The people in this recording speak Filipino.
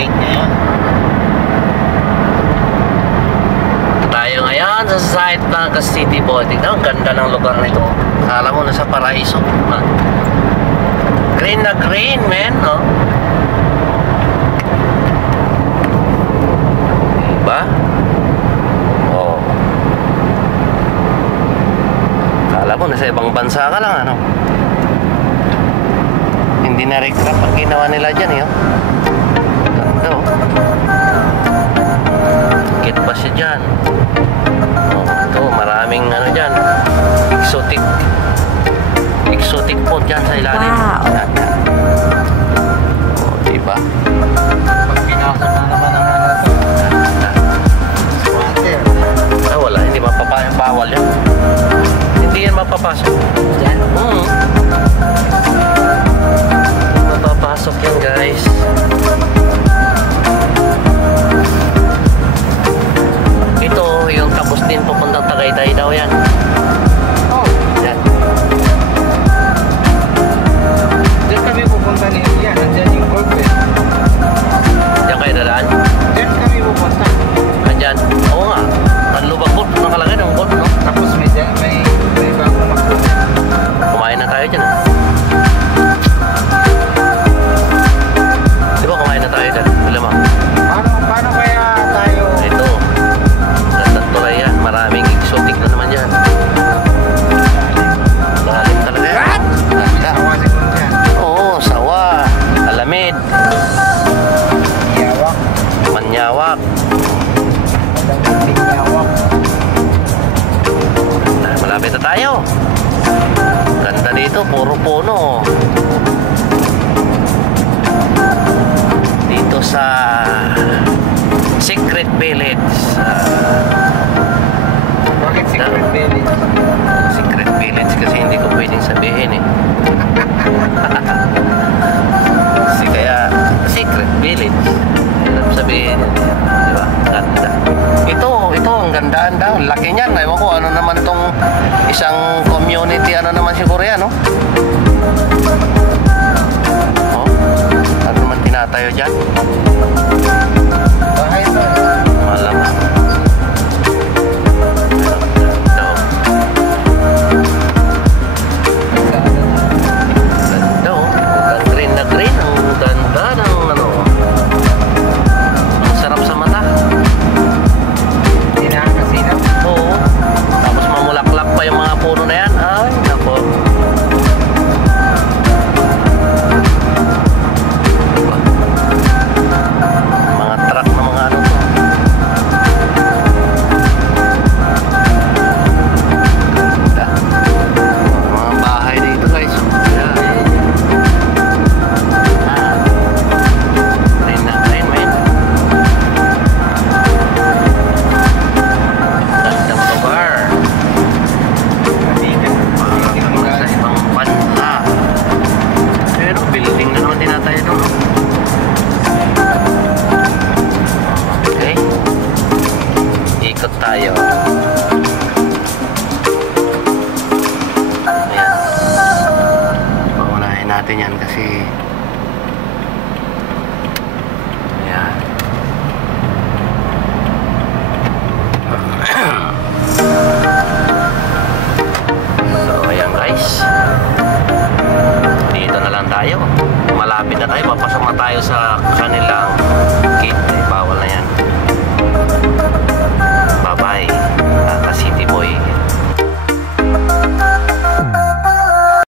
Straight na yan. Tayo ngayon sa site ng City Boy. Tignan, ang ganda ng lugar nito. Kala mo nasa paraiso. Green na green, man, no? Diba? Oh. Kala mo nasa ibang bansa ka lang, ano? Hindi na recrap ang ginawa nila dyan, eh, oh. Ganda, oh. Kit pa siya dyan. Oh, ito, maraming ano dyan. Exotic food dyan sa ilalim. Wow. Yan. Oh, diba? Pag pinasok na naman ang ano to. Water. Ah, wala. Hindi mapapasok. Bawal yan. Hindi yan mapapasok. Yan. Mapapasok yan, guys. Ito, yung tapos din papuntang Tagaytay daw yan. Oh, Yan. diyan kami pupunta ni Yan. Nandiyan yung golden. Diyan kayo dadaan. Diyan kami pupunta. Andyan. Oo nga. Ang lubag po. Nakalagay ng gold, no? Tapos may bagong magpunta. Kumain na tayo dyan. Di ba kumain na tayo dyan? Alam mo? Paano kaya tayo? Ito. Gandang tulay yan. Maraming exotic na naman yan. Lalim talaga yan. Ganda. Tawasin ko dyan. Oo, sawa. Alamid. Yawak. Manyawak. Madaming yawak. Malapit na tayo. Ganda dito. Puro puno. Dito sa Secret Village. Bakit secret village? Secret Village kasi hindi ko pwedeng sabihin, eh. Kasi kaya Secret Village. Hirap sabihin. Diba? Ganda. Ito, ang gandaan daw. Laki niyan. Ewan ko ano naman itong isang community. Ano naman siguro yan, no? Oh, ano naman tinatayo dyan? Bahay to. Malamang. Ganda, oh. Ganda, oh. Ang green na green. Ang ganda ng ano. Ang sarap sa mata. Hindi na kasino. Oo. Tapos mamulaklak pa yung mga puno na yan. Ay, nako. Diba? Mga truck na mga ano to. Ganda. Mga bahay dito, guys. Yeah. Green na green, man. Gandang lugar. Parang nasa ibang bansa. Pero building na naman tinatayo doon. Okay. Ikot tayo. Ayan. Paunahin natin yan kasi ayan. So, ayan guys. Dito na lang tayo. Malapit na tayo. Papasok na tayo sa kanilang